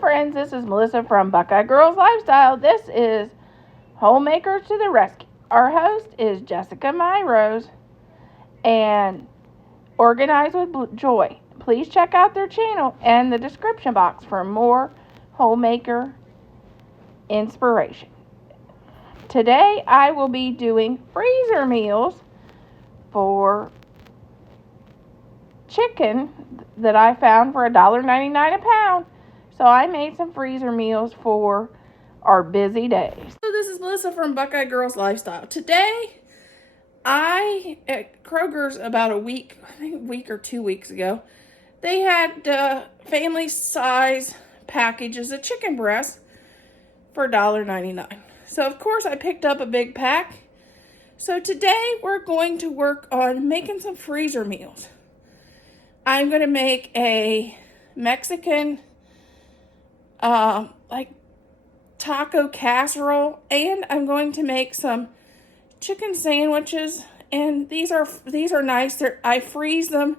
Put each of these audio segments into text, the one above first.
Friends, this is Melissa from Buckeye Girls Lifestyle. This is Homemakers to the Rescue. Our host is Jessica Rose and Organize with Joy. Please check out their channel and the description box for more homemaker inspiration. Today I will be doing freezer meals for chicken that I found for $1.99 a pound. So I made some freezer meals for our busy days. So this is Melissa from Buckeye Girls Lifestyle. Today, at Kroger's about a week or 2 weeks ago, they had family size packages of chicken breasts for $1.99. So of course I picked up a big pack. So today we're going to work on making some freezer meals. I'm going to make a Mexican like taco casserole, and I'm going to make some chicken sandwiches, and these are nice. I freeze them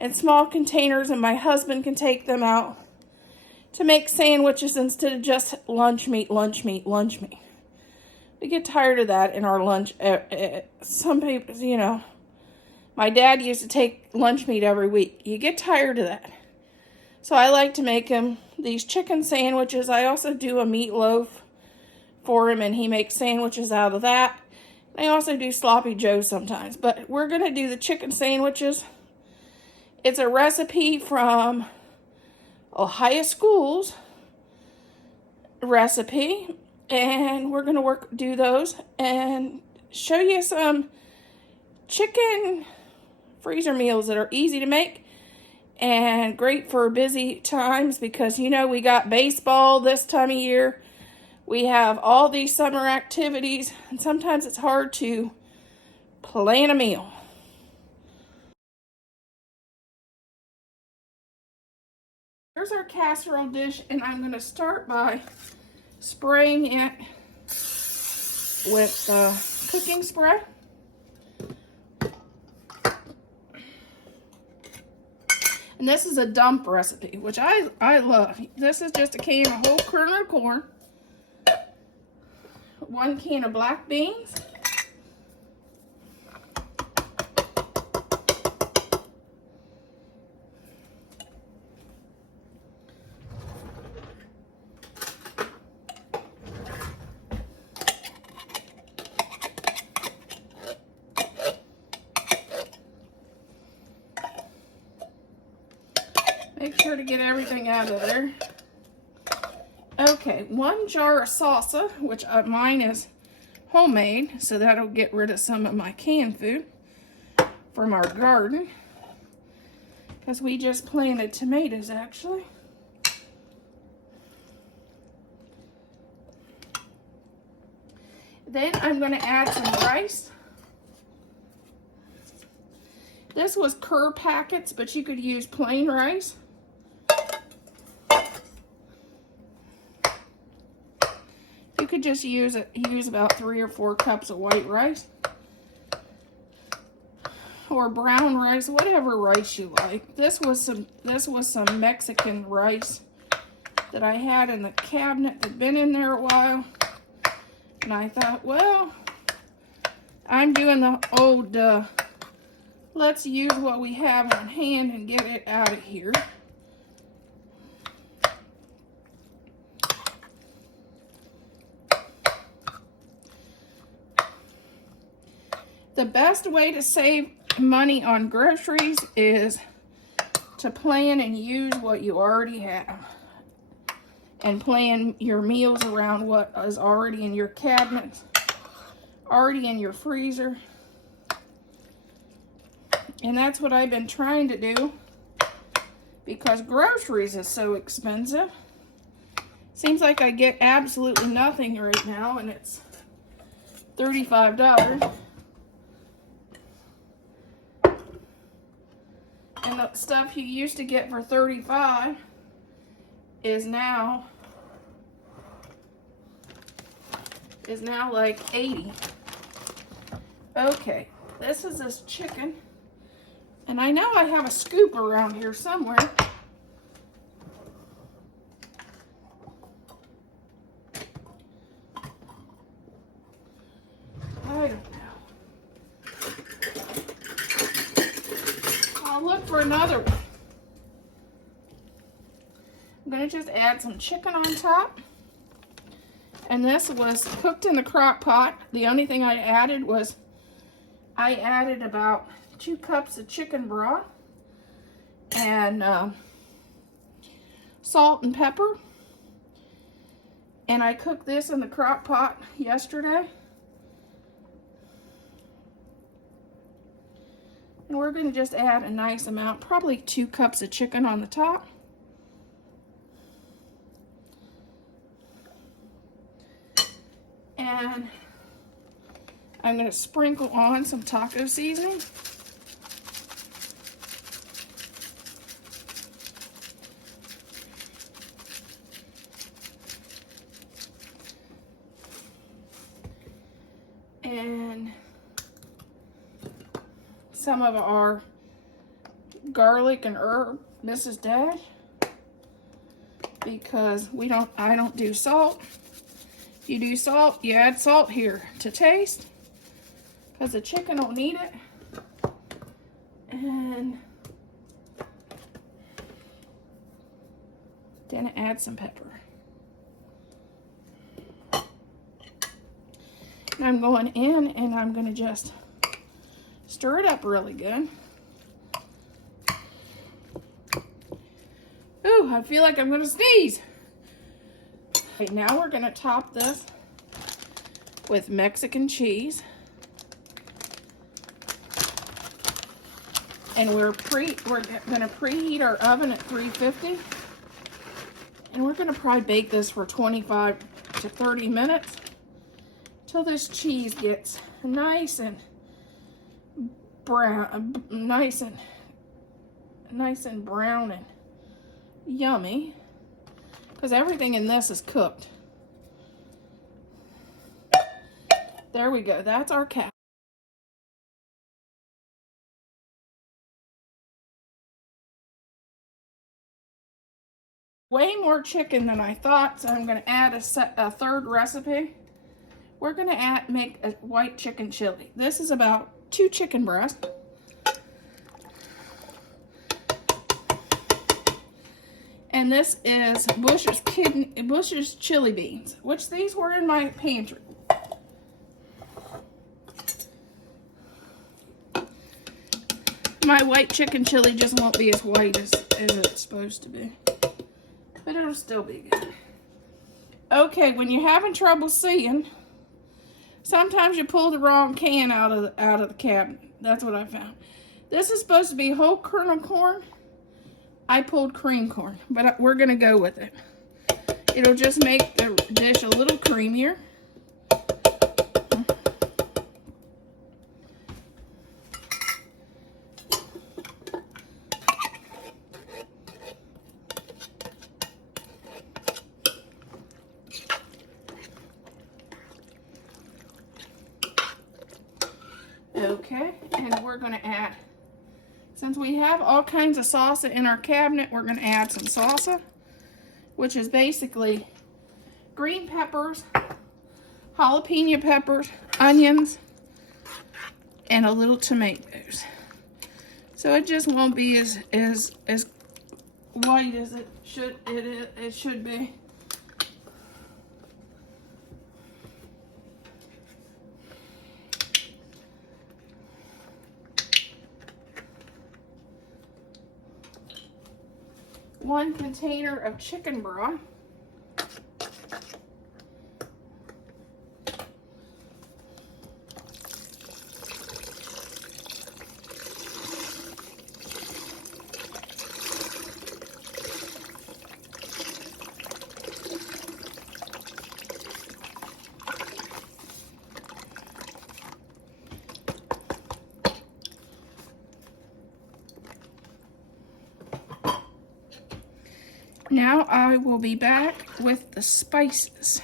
in small containers, and my husband can take them out to make sandwiches instead of just lunch meat. We get tired of that in our lunch. Some people, my dad used to take lunch meat every week. You get tired of that. So I like to make him these chicken sandwiches. I also do a meatloaf for him, and he makes sandwiches out of that. I also do sloppy joes sometimes, but we're going to do the chicken sandwiches. It's a recipe from Ohio School's recipe, and we're going to do those and show you some chicken freezer meals that are easy to make and great for busy times, because we got baseball this time of year. We have all these summer activities, and sometimes it's hard to plan a meal. Here's our casserole dish, and I'm going to start by spraying it with cooking spray. And this is a dump recipe, which I love. This is just a can of whole kernel corn, 1 can of black beans, make sure to get everything out of there. Okay, 1 jar of salsa, which mine is homemade, so that'll get rid of some of my canned food from our garden, because we just planted tomatoes actually. Then I'm going to add some rice. This was Kerr packets, but you could use plain rice. You could just use about 3 or 4 cups of white rice or brown rice, whatever rice you like. This was some Mexican rice that I had in the cabinet that'd been in there a while, and I thought, well, I'm doing the old let's use what we have on hand and get it out of here. The best way to save money on groceries is to plan and use what you already have, and plan your meals around what is already in your cabinets, already in your freezer. And that's what I've been trying to do, because groceries is so expensive. Seems like I get absolutely nothing right now, and it's $35. And the stuff you used to get for $35 is now like $80. Okay, this is this chicken. And I know I have a scoop around here somewhere. for another one. I'm going to just add some chicken on top. And this was cooked in the crock pot. The only thing I added was about 2 cups of chicken broth and salt and pepper. And I cooked this in the crock pot yesterday. And we're going to just add a nice amount, probably 2 cups of chicken on the top. And I'm going to sprinkle on some taco seasoning. And some of our garlic and herb Mrs. Dash, because I don't do salt. If you do salt, you add salt here to taste, because the chicken will need it. And then add some pepper. And I'm going in and I'm going to just stir it up really good. Ooh, I feel like I'm going to sneeze. Okay, now we're going to top this with Mexican cheese. And we're going to preheat our oven at 350. And we're going to probably bake this for 25 to 30 minutes till this cheese gets nice and brown, nice and brown and yummy, because everything in this is cooked. There we go. That's our cap. Way more chicken than I thought, so I'm going to add a third recipe. We're going to make a white chicken chili. This is about 2 chicken breasts. And this is Bush's chili beans, which these were in my pantry. My white chicken chili just won't be as white as it's supposed to be, but it'll still be good. Okay, when you're having trouble seeing, sometimes you pull the wrong can out of the cabinet. That's what I found. This is supposed to be whole kernel corn. I pulled cream corn, but we're going to go with it. It'll just make the dish a little creamier. Okay, and we're going to add, since we have all kinds of salsa in our cabinet, we're going to add some salsa, which is basically green peppers, jalapeno peppers, onions, and a little tomatoes. So it just won't be as white as it should be. One container of chicken broth. Now I will be back with the spices.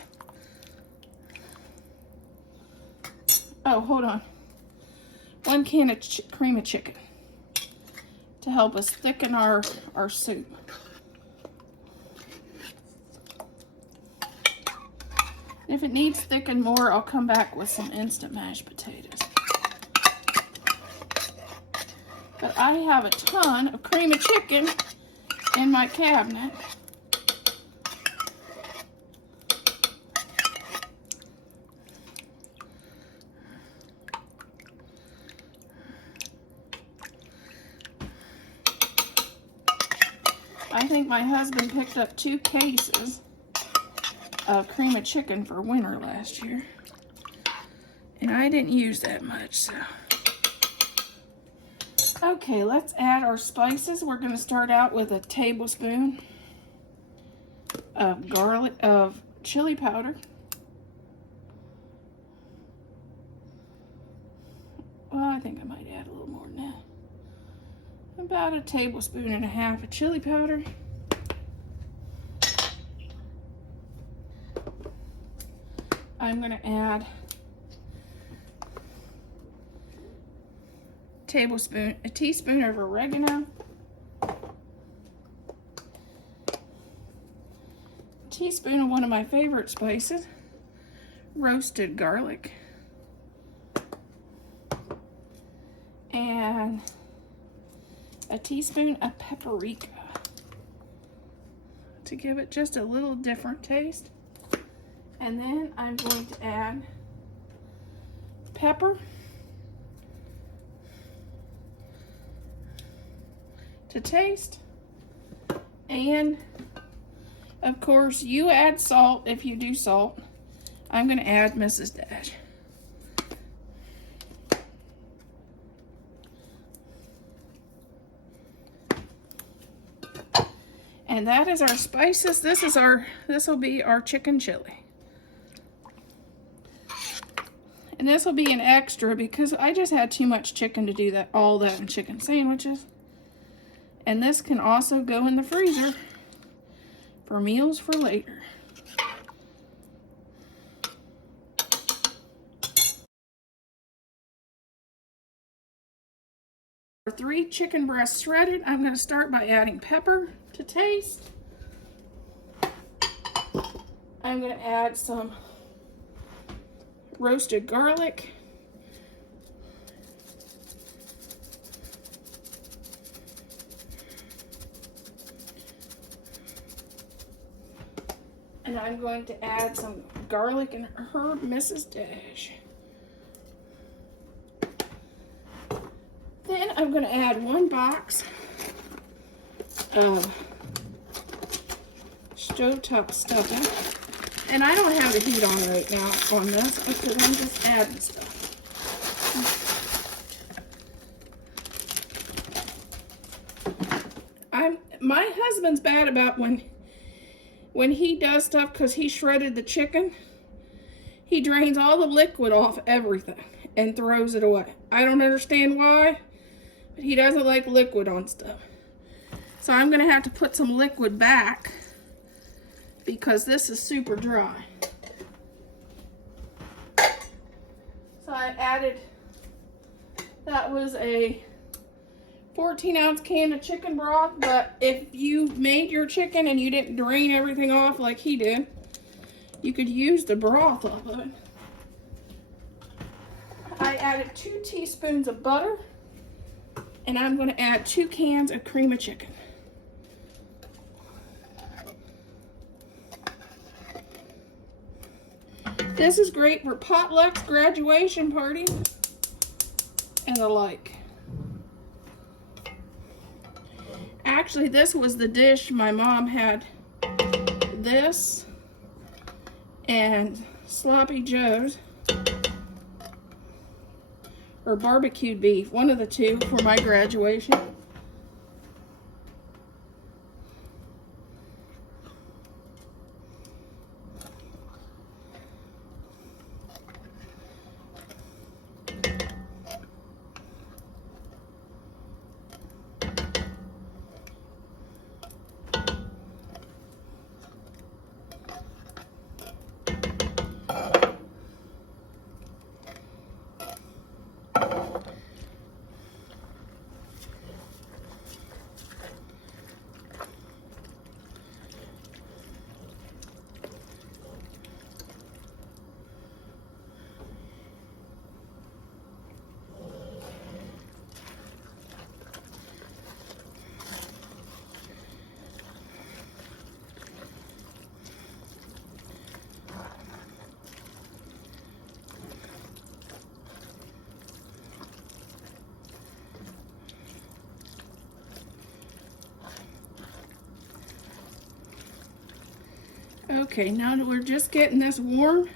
Oh, hold on. 1 can of cream of chicken to help us thicken our soup. If it needs thickened more, I'll come back with some instant mashed potatoes. But I have a ton of cream of chicken in my cabinet. I think my husband picked up 2 cases of cream of chicken for winter last year. And I didn't use that much, so. Okay, let's add our spices. We're gonna start out with a tablespoon of chili powder. Well, I think I might add a little more than that. About a tablespoon and a half of chili powder. I'm gonna add a teaspoon of oregano, a teaspoon of one of my favorite spices, roasted garlic, and a teaspoon of paprika to give it just a little different taste. And then I'm going to add pepper to taste. And of course, you add salt if you do salt. I'm going to add Mrs. Dash. And that is our spices. This will be our chicken chili. And this will be an extra because I just had too much chicken to do all that in chicken sandwiches. And this can also go in the freezer for meals for later. For 3 chicken breasts shredded, I'm going to start by adding pepper to taste. I'm going to add some roasted garlic. And I'm going to add some garlic and herb Mrs. Dash. Then I'm going to add 1 box of stovetop stuffing. And I don't have the heat on right now on this because I'm just adding stuff. My husband's bad about when he does stuff because he shredded the chicken. He drains all the liquid off everything and throws it away. I don't understand why, but he doesn't like liquid on stuff. So I'm going to have to put some liquid back because this is super dry. So I added, that was a 14-ounce can of chicken broth, but if you made your chicken and you didn't drain everything off like he did, you could use the broth off of it. I added 2 teaspoons of butter, and I'm going to add 2 cans of cream of chicken. This is great for potlucks, graduation parties, and the like. Actually, this was the dish my mom had. This and sloppy joes, or barbecued beef, one of the two, for my graduation. Okay, now we're just getting this warm,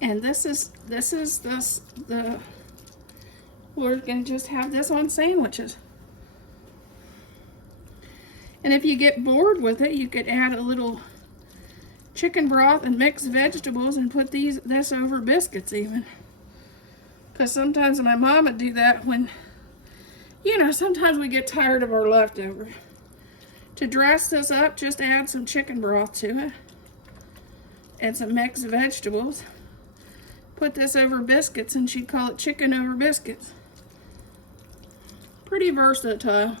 and this is we're gonna just have this on sandwiches. And if you get bored with it, you could add a little chicken broth and mixed vegetables and put this over biscuits even. Because sometimes my mom would do that when, you know, sometimes we get tired of our leftovers. To dress this up, just add some chicken broth to it and some mixed vegetables. Put this over biscuits, and she'd call it chicken over biscuits. Pretty versatile.